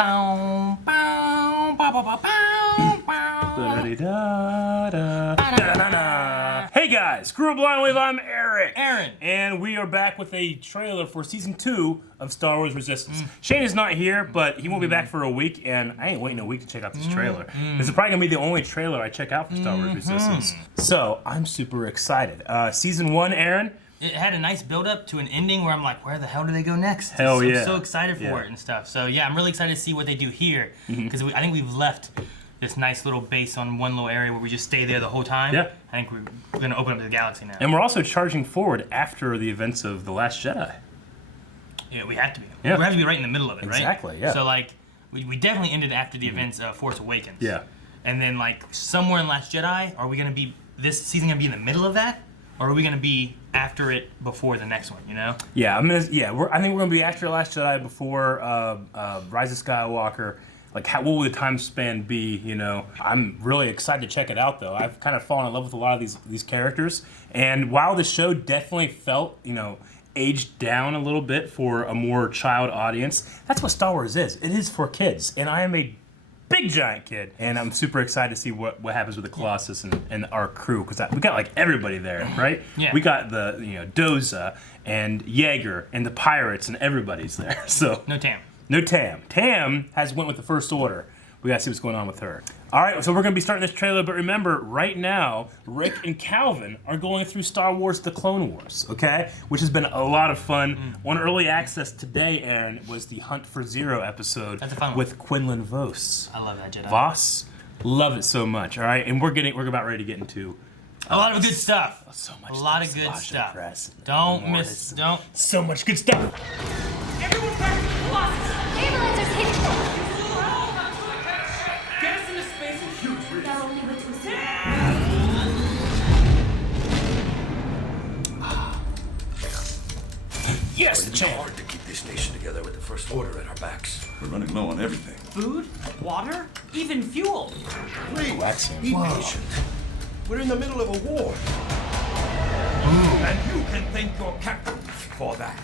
Bow, bow, bow, bow, bow, bow, bow. Hey guys, Screw Blind Wave, I'm Eric. Aaron. And we are back with a trailer for Season 2 of Star Wars Resistance. Shane is not here, but he won't be back for a week, and I ain't waiting a week to check out this trailer. This is probably gonna be the only trailer I check out for Star Wars Resistance. So, I'm super excited. Season 1, Aaron. It had a nice build-up to an ending where I'm like, where the hell do they go next? Hell yeah. I'm so excited for it and stuff. So yeah, I'm really excited to see what they do here. Because I think we've left this nice little base on one little area where we just stay there the whole time. Yeah. I think we're gonna open up the galaxy now. And we're also charging forward after the events of The Last Jedi. Yeah, we have to be. Yeah. We have to be right in the middle of it, right? Exactly, yeah. So like, we definitely ended after the events of Force Awakens. Yeah. And then like, somewhere in Last Jedi, are we gonna be, this season gonna be in the middle of that? Or are we gonna be after it before the next one, you know? Yeah, I think we're gonna be after Last Jedi, before Rise of Skywalker. Like, what will the time span be? You know, I'm really excited to check it out, though. I've kind of fallen in love with a lot of these characters, and while the show definitely felt, you know, aged down a little bit for a more child audience, that's what Star Wars is. It is for kids, and I am a big giant kid, and I'm super excited to see what happens with the Colossus and our crew, because we got like everybody there, right? Yeah. We got the Doza and Yeager and the pirates, and everybody's there. So No Tam. no Tam. Tam went with the First Order. We gotta see what's going on with her. All right, so we're gonna be starting this trailer, but remember, right now, Rick and Calvin are going through Star Wars: The Clone Wars, okay? Which has been a lot of fun. On early access today, Aaron, was the Hunt for Zero episode That's a fun one. with Quinlan Vos. I love that Jedi. Voss, love it so much. All right, and we're about ready to get into A lot of good stuff. so much. A lot of good stuff. Don't So much good stuff. Everyone back to the Colossus! Stabilizers hitting. Get us into space and shoot! That only with two Yes, It's champ. hard to keep this nation together with the First Order at our backs. We're running low on everything. Food, water, even fuel. Please, Waxing. be patient. We're in the middle of a war. And you can thank your captain for that.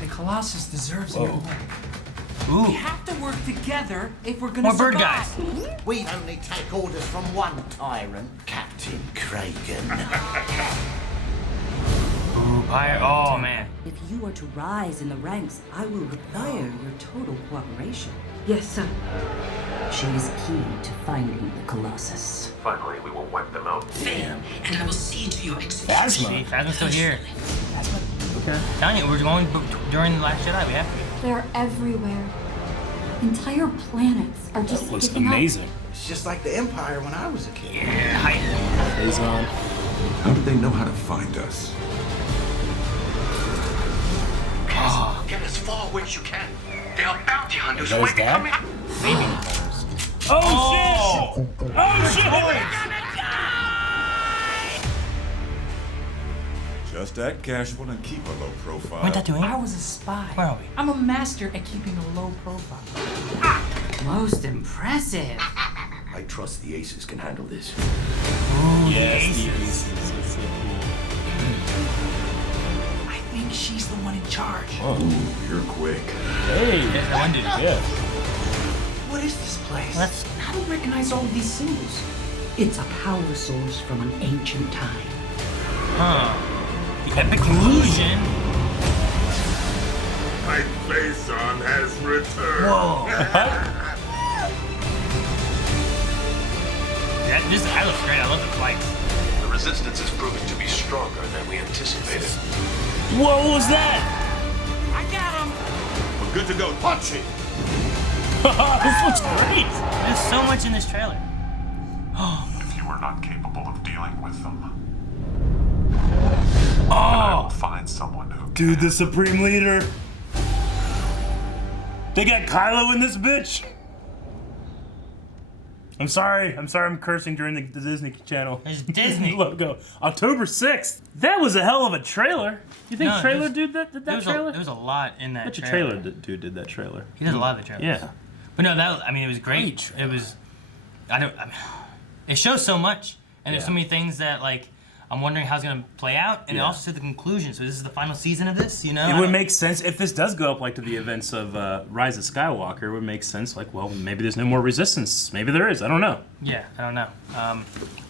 The Colossus deserves a good We Ooh. have to work together if we're gonna More bird survive. guys. We only take orders from one tyrant, Captain Kragan. Ooh, pirate. Oh man. If you are to rise in the ranks, I will require your total cooperation. Yes, sir. She is key to finding the Colossus. Finally, we will wipe them out. And I will see to your execution. Phasma. Phasma's still here. Okay. Telling you, we're going during the Last Jedi. We have to be. They're everywhere. Entire planets are just That looks giving up. amazing. It's just like the Empire when I was a kid. Yeah, hype. Phazon. How did they know how to find us? Get as far away as you can. There are bounty hunters Is that his dad? Maybe. Oh shit! Oh shit! Just act casual and keep a low profile. Went that to I him? was a spy. Where are we? I'm a master at keeping a low profile. Most impressive. I trust the aces can handle this. Yes, the the aces. aces. That's so cool. I think she's the one in charge. Ooh, you're quick. Hey, Yeah, that one dude. yeah. What is this place? That's- I don't recognize all of these symbols. It's a power source from an ancient time. Huh. The epic conclusion. My Phazon has returned. Whoa. That looks great. I love the fights. The resistance is proving to be stronger than we anticipated. What was that? I got him. We're good to go. Punch it! This looks great. There's so much in this trailer. If you are not capable of dealing with them, I Oh. will find someone who Dude, the Supreme Leader. They got Kylo in this bitch. I'm sorry I'm cursing during the Disney Channel. There's Disney. Logo. October 6th. That was a hell of a trailer. You think No, trailer there's- dude did that trailer? There was a lot in that Which trailer. dude did that trailer? He does a lot of the trailers. Yeah. But no, I mean, it was great. Great trailer. It was, it shows so much, and there's so Yeah. many things that, like, I'm wondering how it's going to play out, and it also said the conclusion. So this is the final season of this, you know? It would make sense if this does go up like to the events of Rise of Skywalker. It would make sense. Like, well, maybe there's no more resistance. Maybe there is. I don't know. Yeah, I don't know.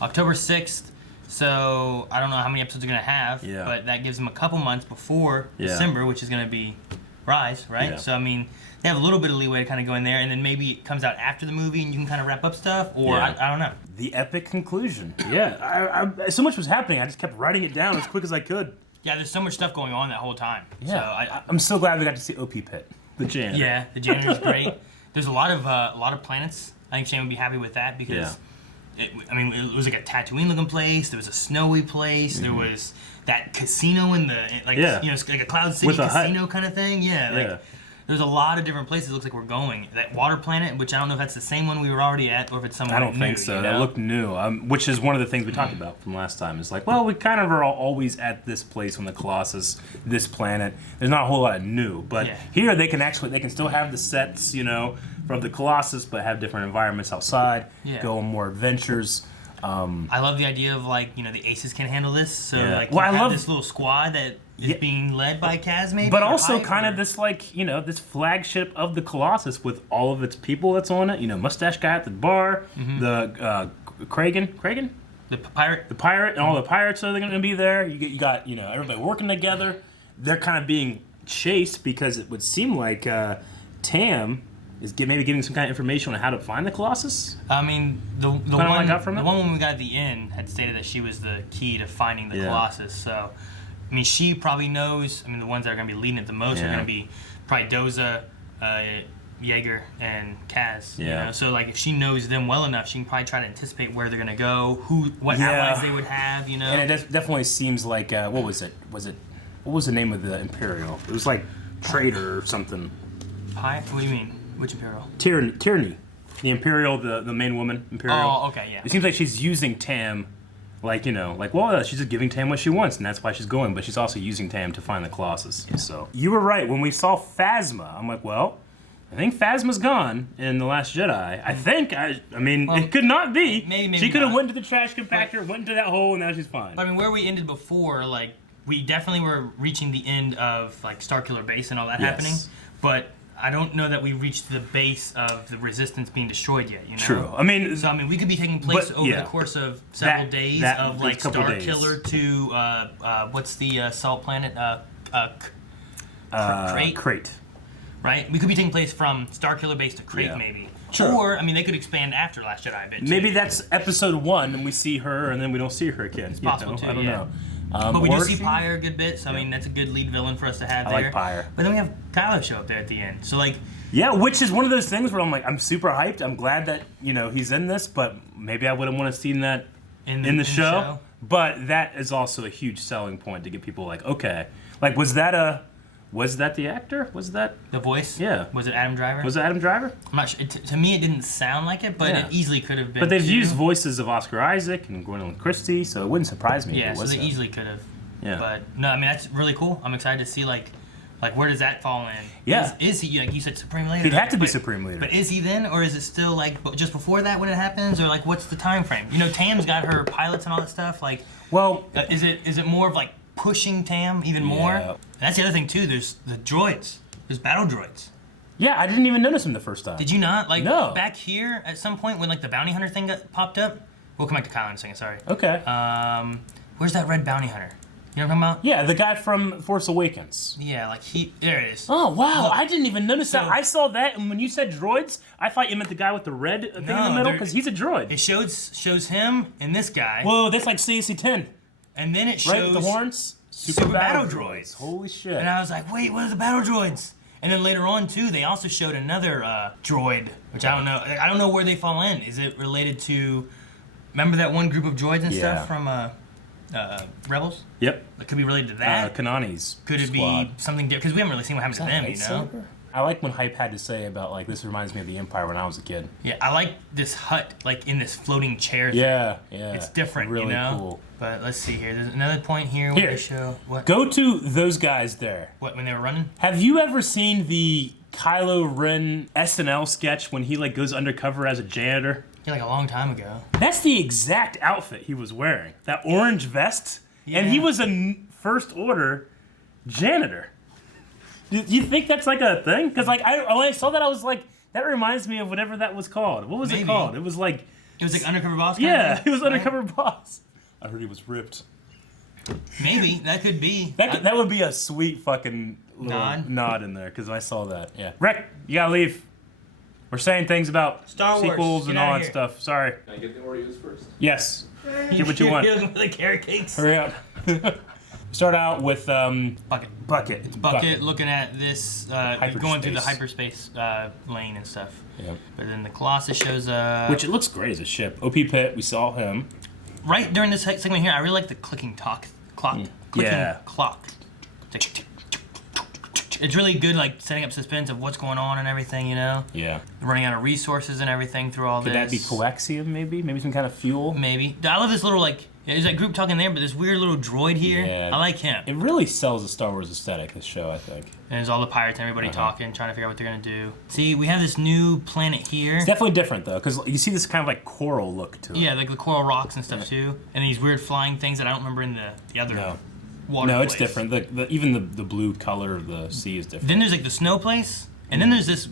October 6th. So I don't know how many episodes they're going to have, but that gives them a couple months before December, which is going to be Rise, right? Yeah. So I mean, they have a little bit of leeway to kind of go in there, and then maybe it comes out after the movie, and you can kind of wrap up stuff, or I don't know. The epic conclusion. Yeah, I so much was happening. I just kept writing it down as quick as I could. Yeah, there's so much stuff going on that whole time. Yeah, so I'm so glad we got to see OP Pit, the janitor. Yeah, the janitor's great. There's a lot of planets. I think Shane would be happy with that because, it was like a Tatooine-looking place. There was a snowy place. There was that casino in the it's like a Cloud City casino kind of thing. There's a lot of different places it looks like we're going. That water planet, which I don't know if that's the same one we were already at or if it's somewhere new. I don't think so. You know? That looked new, which is one of the things we talked about from last time. It's like, well, we kind of are always at this place on the Colossus, this planet. There's not a whole lot of new, but here they can still have the sets, you know, from the Colossus, but have different environments outside. Go on more adventures. I love the idea of the Aces can handle this. So I love this little squad that is being led by Kaz, maybe. But also kind of this this flagship of the Colossus with all of its people that's on it. You know, mustache guy at the bar, the Kragan, the pirate, and all the pirates are going to be there. You got everybody working together. They're kind of being chased because it would seem like Tam is maybe giving some kind of information on how to find the Colossus. I mean, the one I got from it? The one when we got at the end had stated that she was the key to finding the Colossus. So, I mean, she probably knows. I mean, the ones that are going to be leading it the most are going to be probably Doza, Yeager, and Kaz. You know? So, like, if she knows them well enough, she can probably try to anticipate where they're going to go, what allies they would have. You know. And it definitely seems like what was it? What was the name of the Imperial? It was like Traitor or something. What do you mean? Which Imperial? Tyranny. The Imperial, the main woman, Imperial. Oh, okay, yeah. It seems like she's using Tam, she's just giving Tam what she wants, and that's why she's going, but she's also using Tam to find the Colossus. Yeah. So, you were right. When we saw Phasma, I'm like, well, I think Phasma's gone in The Last Jedi. I think, it could not be. Maybe she could have went to the trash compactor, went into that hole, and now she's fine. But, I mean, where we ended before, we definitely were reaching the end of, Starkiller Base and all that happening, but I don't know that we reached the base of the Resistance being destroyed yet, you know? True. I mean... So, we could be taking place over the course of several days of, Starkiller to, what's the salt planet? Crate. Right? We could be taking place from Starkiller Base to Crate, maybe. Sure. Or, they could expand after Last Jedi a bit, too. Maybe that's episode 1, and we see her, and then we don't see her again. It's possible, too, I don't know. But we do see Pyre a good bit, so that's a good lead villain for us to have there. I like Pyre. But then we have Kylo show up there at the end. So which is one of those things where I'm super hyped. I'm glad that he's in this, but maybe I wouldn't want to see that in the show. But that is also a huge selling point to get people okay, was that the actor? Was that the voice? Yeah. Was it Adam Driver? Was it Adam Driver? I'm not sure. To me, it didn't sound like it, but it easily could have been. But they've used voices of Oscar Isaac and Gwendolyn Christie, so it wouldn't surprise me. Yeah, if it was so they easily could have. Yeah. But no, that's really cool. I'm excited to see where does that fall in? Yeah. Is he you said Supreme Leader? He'd have to be Supreme Leader. But is he then, or is it still just before that when it happens, or what's the time frame? Tam's got her pilots and all that stuff. Is it more of pushing Tam even more? And that's the other thing too. There's the droids. There's battle droids. Yeah, I didn't even notice them the first time. Did you not? No. Back popped at some point when the bounty hunter thing popped up. We'll come back to Kylo in a second. Sorry. Okay. Where's that red bounty hunter? You know what I'm talking about? Yeah, the guy from Force Awakens. Yeah, there it is. Oh, wow. Look, I didn't even notice that. I saw that, and when you said droids, I thought you meant the guy with the red thing in the middle, because he's a droid. It shows him and this guy. Whoa, that's like CAC-10. And then it shows... Right, with the horns? Super battle droids. Holy shit. And I was like, wait, what are the battle droids? And then later on, too, they also showed another droid, which I don't know. I don't know where they fall in. Is it related to... Remember that one group of droids and stuff from... Rebels? Yep. It could be related to that. Kanani's Could it squad. Be something different? Because we haven't really seen what happened to them, you know? I like when Hype had to say about, this reminds me of the Empire when I was a kid. Yeah, I like this hut, in this floating chair thing. Yeah. It's different, really cool. But let's see here. There's another point here where they show... What? Go to those guys there. What, when they were running? Have you ever seen the Kylo Ren SNL sketch when he, goes undercover as a janitor? Yeah, like a long time ago. That's the exact outfit he was wearing. That orange vest. Yeah. And he was a First Order janitor. Do you think that's like a thing? Because like when I saw that, I was like, that reminds me of whatever that was called. What was it called? It was like Undercover Boss. Kind yeah, of he was Undercover Boss. I heard he was ripped. Maybe that could be. That would be a sweet fucking little nod in there because I saw that. Yeah. Rick, you gotta leave. We're saying things about Star Wars. sequels and Get all outta that here. stuff. Sorry. Can I get the Oreos first? Yes. Get what you want. You're looking for the carrot cakes. Hurry up. Start out with Bucket. Bucket. It's Bucket looking at this, going through the Hyperspace. hyperspace lane and stuff. Yep. But then the Colossus shows up. Which it looks great as a ship. OP Pit, we saw him. Right during this segment here, I really like the clicking clock. Clicking clock. It's really good, like setting up suspense of what's going on and everything, you know. Yeah. Running out of resources and everything through all Could this. that be coaxium, maybe? Maybe some kind of fuel? Maybe. I love this little, like, there's that group talking there, but this weird little droid here. Yeah. I like him. It really sells the Star Wars aesthetic, this show, I think. And there's all the pirates and everybody talking, trying to figure out what they're going to do. See, we have this new planet here. It's definitely different, though, because you see this kind of like coral look to it. Yeah, like the coral rocks and stuff, too. And these weird flying things that I don't remember in the other water No, it's place. different. Even the blue color of the sea is different. Then there's like the snow place, and then there's this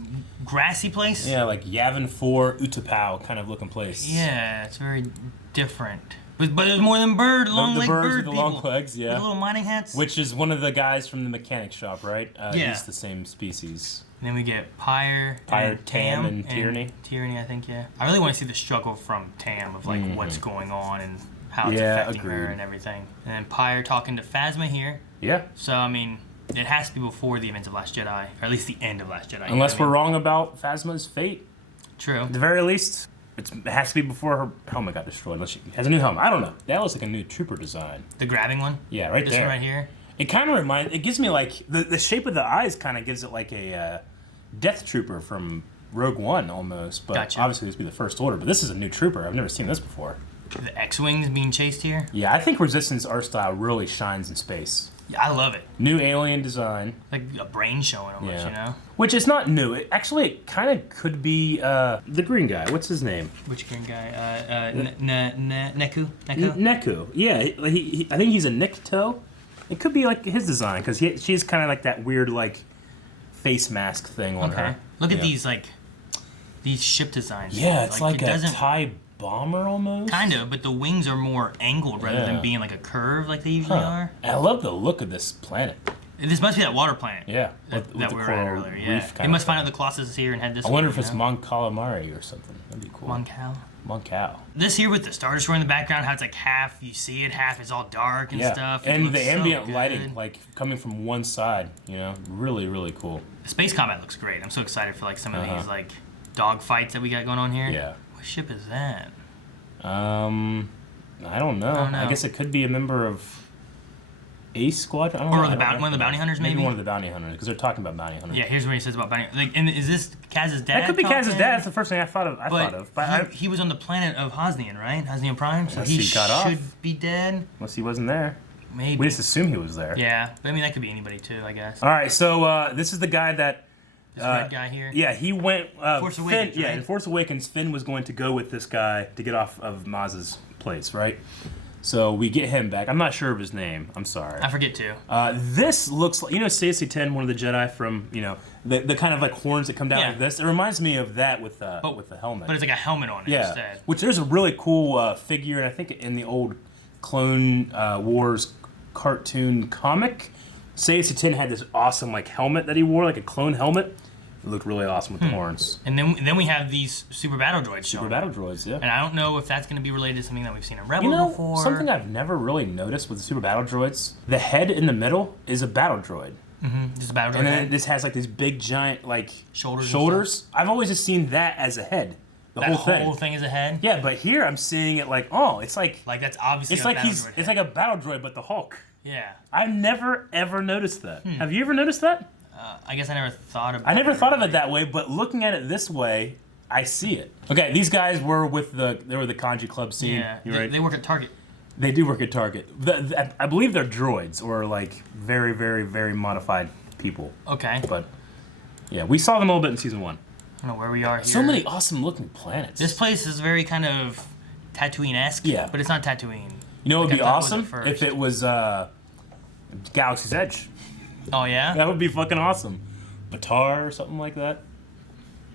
grassy place. Yeah, like Yavin 4 Utapau kind of looking place. Yeah, it's very different. But there's more than long the leg birds bird with the people. long legs, yeah. With little mining hats. Which is one of the guys from the mechanic shop, right? Yeah. He's the same species. And then we get Pyre, Tam, and Tierney. Tierney, I think, yeah. I really want to see the struggle from Tam of like what's going on and how it's Yeah, affecting her agreed. and everything. And then Pyre talking to Phasma here. Yeah. So I mean, it has to be before the events of Last Jedi, or at least the end of Last Jedi. Unless you know we're what wrong about Phasma's fate. True. At the very least, it has to be before her helmet got destroyed. Unless she has a new helmet. I don't know. That looks like a new trooper design. The grabbing one? Yeah, right this there. One right here? It kind of it gives me like, the shape of the eyes kind of gives it like a Death Trooper from Rogue One almost. But Gotcha. obviously this would be the First Order. But this is a new trooper. I've never seen this before. The X-Wings being chased here? Yeah, I think Resistance art style really shines in space. Yeah, I love it. New alien design. Like a brain showing almost, you know? Which is not new. It kind of could be the green guy. What's his name? Which green guy? Neku? Neku. Yeah, I think he's a Nikto. It could be like his design because she's kind of like that weird like face mask thing on her. Look at these these ship designs. Yeah, it's like it a TIE bomber almost. Kind of, but the wings are more angled rather than being like a curve like they usually are. I love the look of this planet. This must be that water planet. Yeah, that with the we were at coral earlier. reef Yeah, kind they of must find thing. out the Colossus is here and had this. I wonder if it's Mon Calamari or something. That'd be cool. Mon Cal. This here with the Star Destroyer in the background, how it's like half you see it, half is all dark and stuff. It And looks the so ambient good. lighting, like coming from one side, really, really cool. The space combat looks great. I'm so excited for like some of these like dog fights that we got going on here. Yeah. What ship is that? I don't know. I guess it could be a member of Ace Squad. I don't know. Or one of the bounty hunters, maybe? one of the bounty hunters, because they're talking about bounty hunters. Yeah, here's what he says about bounty. Like, and is this Kaz's dad? That could be Kaz's talking? dad. That's the first thing I thought of. But he was on the planet of Hosnian, right? Hosnian Prime. So Unless he he got off. should be dead. Unless he wasn't there. Maybe. We just assume he was there. Yeah, but I mean that could be anybody too, I guess. All right, so this is the guy that. This red guy here. Yeah, he went. Force Awakens, Finn, right? in Force Awakens, Finn was going to go with this guy to get off of Maz's place, right? So we get him back. I'm not sure of his name. I'm sorry. I forget too. This looks like, Stacey 10, one of the Jedi from, the kind of like horns that come down like this. It reminds me of that with the helmet. But it's like a helmet on it instead. Which there's a really cool figure, and I think in the old Clone Wars cartoon comic, Stacey 10 had this awesome like helmet that he wore, like a clone helmet. It looked really awesome with the horns. And then we have these super battle droids. Super battle droids, yeah. And I don't know if that's going to be related to something that we've seen in Rebels before. Something I've never really noticed with the super battle droids, the head in the middle is a battle droid. Just a battle droid. And then this has like these big giant like shoulders. I've always just seen that as a head. The that whole thing is a head? Yeah, but here I'm seeing it like, it's like that's obviously it's a like battle droid it's like a battle droid but the Hulk. Yeah. I've never ever noticed that. Have you ever noticed that? I guess I never thought of it. I never thought of it that way, but looking at it this way, I see it. Okay, these guys were the Kanji Club scene. Yeah, right? They work at Target. They do work at Target. I believe they're droids or like very, very, very modified people. Okay. But yeah, we saw them a little bit in season 1. I don't know where we are here. So many awesome looking planets. This place is very kind of Tatooine-esque. Yeah. But it's not Tatooine. You know what would be I thought it was awesome? at first. If it was Galaxy's Edge. Oh, yeah? That would be fucking awesome. Batar or something like that.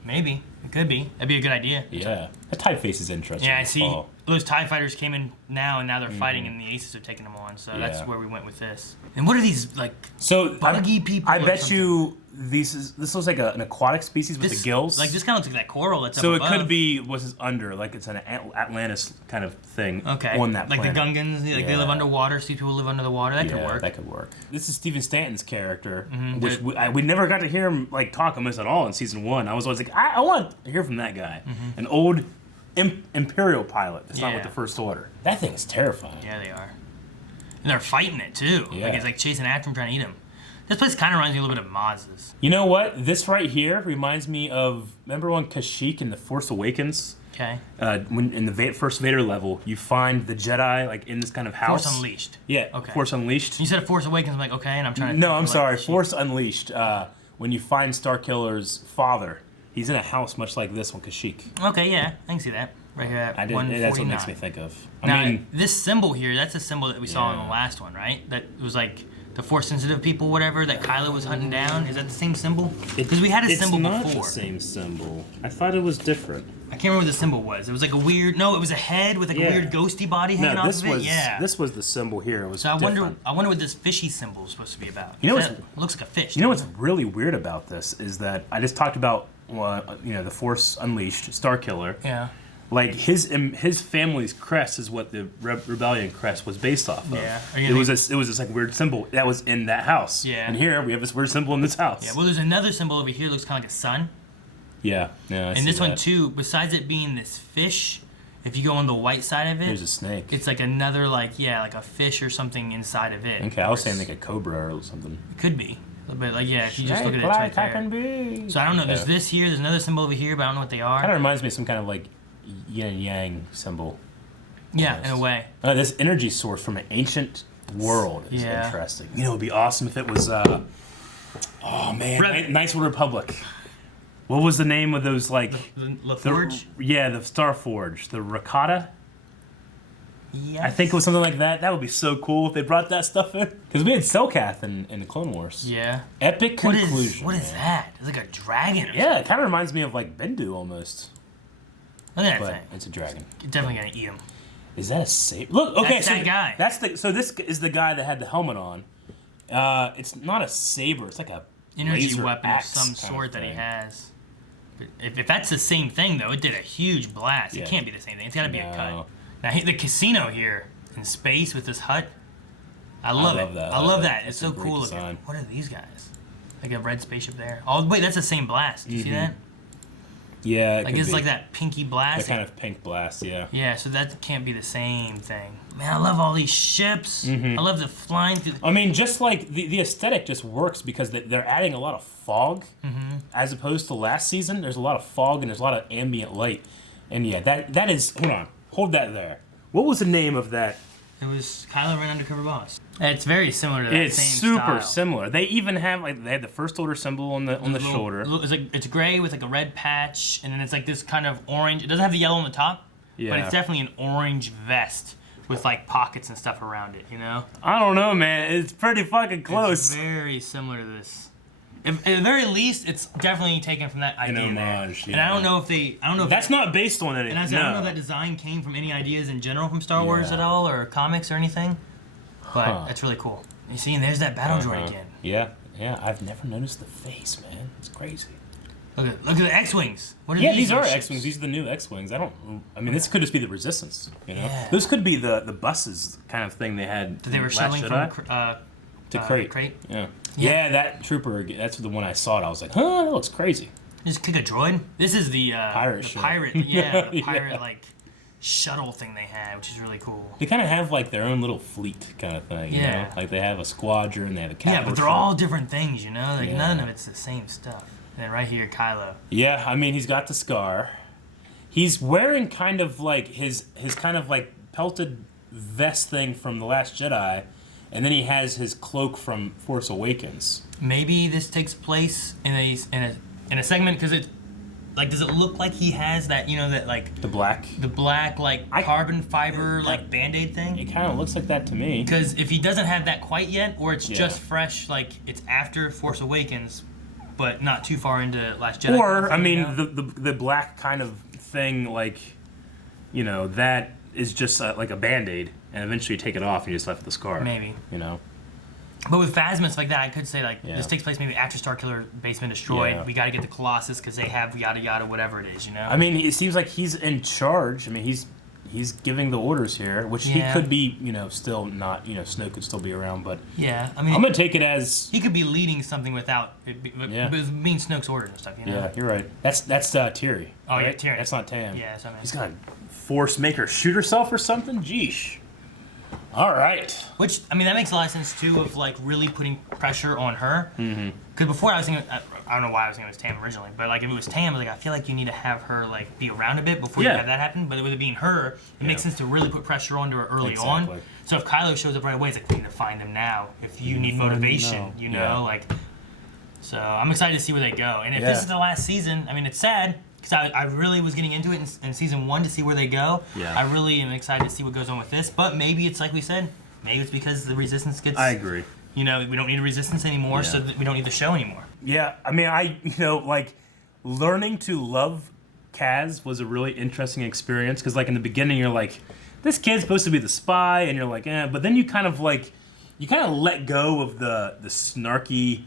Maybe. It could be. That'd be a good idea. Yeah. The typeface is interesting. Yeah, I this see. fall. Those TIE fighters came in now, and now they're fighting, and the Aces are taking them on. So that's Yeah. where we went with this. And what are these, like, So buggy people? I or bet something? you this looks like an aquatic species with the gills. Like, this kind of looks like that coral that's so up it above. could be what's this under, like it's an Atlantis kind of thing Okay. on that like planet. the Gungans, like they live underwater, see people live under the water. That could work. That could work. This is Stephen Stanton's character, Mhm, which we never got to hear him like talk almost at all in season 1. I was always like, I want to hear from that guy, an old Imperial pilot. That's not with the First Order. That thing is terrifying. Yeah, they are. And they're fighting it too. Yeah. Like it's like chasing after him, trying to eat him. This place kind of reminds me a little bit of Maz's. You know what? This right here reminds me of, remember on Kashyyyk in The Force Awakens? Okay. When in the first Vader level, you find the Jedi like in this kind of house. Force Unleashed. Yeah. Okay. Force Unleashed. You said Force Awakens. I'm like, okay, and I'm trying to. No, think I'm of, sorry. Like, Force Unleashed. When you find Starkiller's father, he's in a house much like this on Kashyyyk. Okay, yeah, I can see that right here at 149. That's what makes me think of. Now, this symbol here, that's a symbol that we saw in Yeah. the last one, right? That was like the force sensitive people, whatever, that Kylo was hunting down. Is that the same symbol? Because we had a symbol before. It's not the same symbol. I thought it was different. I can't remember what the symbol was. It was like a weird. No, it was a head with like a weird ghosty body hanging off of it. Yeah. This was the symbol here. It was So I different. wonder what this fishy symbol is supposed to be about. You know it looks like a fish. You know what's really weird about this is that I just talked about the Force Unleashed, Starkiller. Yeah. Like his family's crest is what the Rebellion crest was based off of. Yeah. It was this like weird symbol that was in that house. Yeah. And here we have this weird symbol in this house. Yeah. Well, there's another symbol over here. That looks kind of like a sun. Yeah. Yeah. And this one too. Besides it being this fish, if you go on the white side of it, there's a snake. It's like another like a fish or something inside of it. Okay, I was saying like a cobra or something. It could be. But like if you just look at it, it's right there. So I don't know. There's this here. There's another symbol over here, but I don't know what they are. Kind of reminds me of some kind of like yin and yang symbol. Yeah, in a way. This energy source from an ancient world is interesting. You know, it would be awesome if it was. Knights of the Republic. What was the name of those like? The Forge. The Starforge, the Rakata. Yes. I think it was something like that. That would be so cool if they brought that stuff in. Because we had Selkath in the Clone Wars. Yeah. Epic conclusion. What is that? It's like a dragon. Or Yeah, it kind of reminds me of like Bendu almost. Look at that But thing. it's a dragon. You're definitely gonna eat him. Is that a saber? Look, okay, That's so that guy. this is the guy that had the helmet on. It's not a saber. It's like a Energy laser weapon of axe some kind sort that he thing. has. If that's the same thing though, it did a huge blast. Yeah. It can't be the same thing. It's got to be a cut. Now the casino here in space with this hut. I love it. that. I love that. That's It's a so great cool design. looking. What are these guys? Like a red spaceship there. Oh wait, that's the same blast. Do you see that? Yeah, it Like could it's be. like that pinky blast. The kind of pink blast, yeah. Yeah, so that can't be the same thing. Man, I love all these ships. I love the flying through. I mean, just like the aesthetic just works because they're adding a lot of fog as opposed to last season. There's a lot of fog and there's a lot of ambient light. And yeah, that is, hold that there. What was the name of that? It was Kylo Ren Undercover Boss. It's very similar to that It's same super style. similar. They even have they had the First Order symbol on the shoulder. It's gray with like a red patch, and then it's like this kind of orange. It doesn't have the yellow on the top, but it's definitely an orange vest with like pockets and stuff around it. You know? I don't know, man. It's pretty fucking close. It's very similar to this. At the very least, it's definitely taken from that idea. An homage, And I don't know if that's not based on anything. And I don't know if that design came from any ideas in general from Star Wars at all, or comics or anything. But that's really cool. You see, and there's that battle droid again. Yeah. I've never noticed the face, man. It's crazy. Look at the X-wings. What are These are ships? X-wings. These are the new X-wings. I mean, this could just be the Resistance. You know, Yeah. those could be the buses kind of thing they had. That they were in shelling Last from Jedi. To Crate. Yeah. Yeah, that trooper. That's the one I saw. I was like, that looks crazy. Just click a droid. This is the pirate the ship. pirate. Yeah, the pirate like shuttle thing they had, which is really cool. They kind of have like their own little fleet kind of thing. You know? Like they have a squadron. They have a capital. Yeah, but they're ship. all different things. You know, like none of it's the same stuff. And then right here, Kylo. Yeah, I mean, he's got the scar. He's wearing kind of like his kind of like pelted vest thing from The Last Jedi, and then he has his cloak from Force Awakens. Maybe this takes place in a segment because like, does it look like he has that, you know, that like The black, like carbon fiber like Band-Aid thing? it kind of looks like that to me. Because if he doesn't have that quite yet, or it's just fresh, like it's after Force Awakens, but not too far into Last Jedi. Or I mean, you know? the black kind of thing, like, you know, that is just like a Band-Aid, and eventually you take it off and you just left with the scar. Maybe. You know. But with Phasma's like that, I could say like this takes place maybe after Starkiller Base been destroyed. Yeah. We got to get the Colossus because they have yada yada whatever it is, you know. I mean, it seems like he's in charge. I mean, he's giving the orders here, which he could be, you know, still not. You know, Snow could still be around, but yeah, I mean, I'm gonna take it as he could be leading something without it being Snoke's orders and stuff, you know. Yeah, you're right. That's Tyri. Oh right? yeah, Tyrion. That's not Tam. Yeah, that's what I mean. He's gonna force make her shoot herself or something. Jeesh. All right. Which, I mean, that makes a lot of sense, too, of, like, really putting pressure on her. Because before I was thinking, I don't know why I was thinking it was Tam originally, but, like, if it was Tam, I was like, I feel like you need to have her, like, be around a bit before you have that happen. But with it being her, it makes sense to really put pressure onto her early on. So if Kylo shows up right away, it's like, we need to find him now. If you need motivation, you know, like... So I'm excited to see where they go. And if this is the last season, I mean, it's sad. Because I really was getting into it in season 1 to see where they go. Yeah. I really am excited to see what goes on with this. But maybe it's like we said, maybe it's because the Resistance gets... I agree. You know, we don't need a Resistance anymore, so we don't need the show anymore. Yeah, I mean, you know, like, learning to love Kaz was a really interesting experience. Because, like, in the beginning, you're like, this kid's supposed to be the spy, and you're like, eh. But then you kind of, like, let go of the snarky...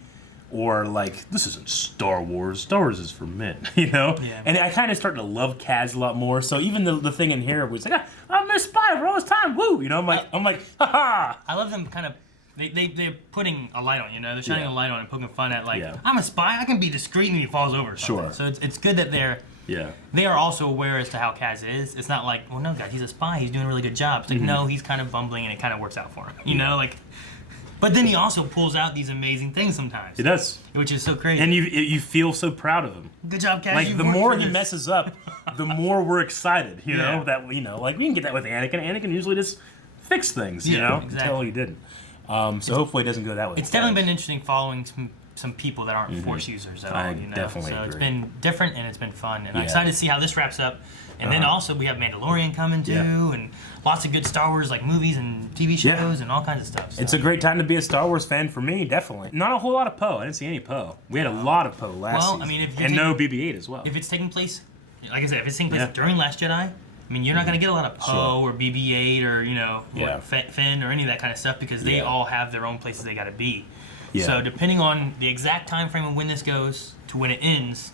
Or like, this isn't Star Wars. Star Wars is for men, you know? Yeah. And I kind of started to love Kaz a lot more. So even the thing in here was like, I'm a spy for all this time, woo! You know, I'm like, haha! I love them kind of, they're putting a light on, you know? They're shining a light on and poking fun at, like, I'm a spy, I can be discreet and he falls over or something. Sure. So it's good that they are also aware as to how Kaz is. It's not like, well, no, guys, he's a spy, he's doing a really good job. It's like, no, he's kind of bumbling and it kind of works out for him, you know? Like... But then he also pulls out these amazing things sometimes. He does. Which is so crazy. And you feel so proud of him. Good job, Kaz. Like, the more he messes up, the more we're excited, you know? That, you know, like, we can get that with Anakin. Anakin usually just fix things, you know? Exactly. Until he didn't. So hopefully it doesn't go that way. It's definitely been interesting following some people that aren't Force users at all, you know? Definitely so agree. It's been different and it's been fun. And I'm excited to see how this wraps up. And then also we have Mandalorian coming too, and lots of good Star Wars like movies and TV shows and all kinds of stuff. So. It's a great time to be a Star Wars fan for me, definitely. Not a whole lot of Poe. I didn't see any Poe. We had a lot of Poe last season. I mean, no BB-8 as well. If it's taking place, like I said, if it's taking place during Last Jedi, I mean, you're not going to get a lot of Poe or BB-8 or, you know, Finn or any of that kind of stuff because they all have their own places they got to be. Yeah. So depending on the exact time frame of when this goes to when it ends,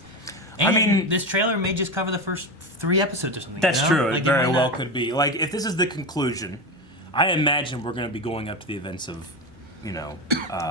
and I mean, this trailer may just cover the first 3 episodes or something. That's true. Like, it very well could be. Like, if this is the conclusion, I imagine we're going to be going up to the events of, you know,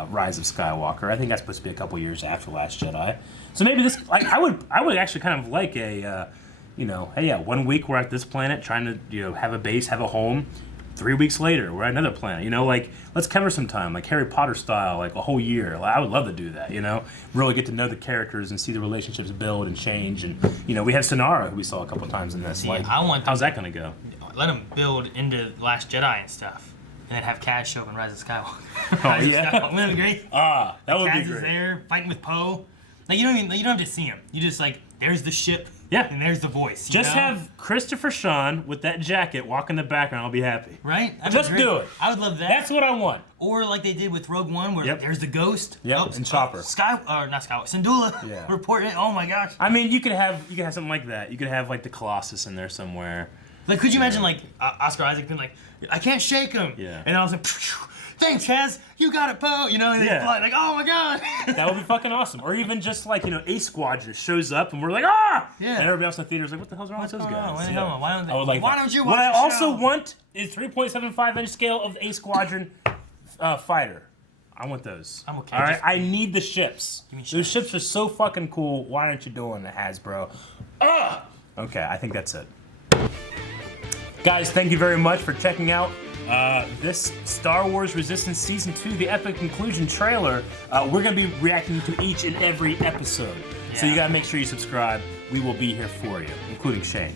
Rise of Skywalker. I think that's supposed to be a couple years after Last Jedi. So maybe this, like, I would actually kind of like a, you know, hey, 1 week we're at this planet trying to, you know, have a base, have a home. 3 weeks later, we're at another planet. You know, like, let's cover some time, like Harry Potter style, like a whole year. Like, I would love to do that, you know? Really get to know the characters and see the relationships build and change. And, you know, we have Sonara, who we saw a couple times in this. See, like, how's that going to go? Let them build into Last Jedi and stuff. And then have Kaz show up in Rise of Skywalker. Oh, yeah? Wouldn't that be great? That would be great. Kaz is there, fighting with Poe. Like, you don't have to see him. You just, like, there's the ship. Yeah. And there's the voice. Just have Christopher Sean with that jacket walk in the background. I'll be happy. Right? Just do it. I would love that. That's what I want. Or like they did with Rogue One, where there's the ghost. Yep. And Chopper. Not Skywalker. Syndulla. Reporting. Oh my gosh. I mean, you could have something like that. You could have like the Colossus in there somewhere. Like, could you imagine like Oscar Isaac being like, I can't shake him. Yeah. And I was like, thanks, Chaz. You got it, Poe. You know, and they fly like, oh my god. That would be fucking awesome. Or even just like, you know, Ace Squadron shows up and we're like, ah! Yeah. And everybody else in the theater is like, what the hell's wrong with those guys? Why don't you watch What I the also show? want is 3.75-inch scale of Ace Squadron fighter. I want those. I'm okay. All right, I need the ships. Give me Those ships are so fucking cool. Why aren't you doing the Hasbro? Okay, I think that's it. Guys, thank you very much for checking out this Star Wars Resistance Season 2, the epic conclusion trailer. We're going to be reacting to each and every episode. So you got to make sure you subscribe. We will be here for you, including Shane.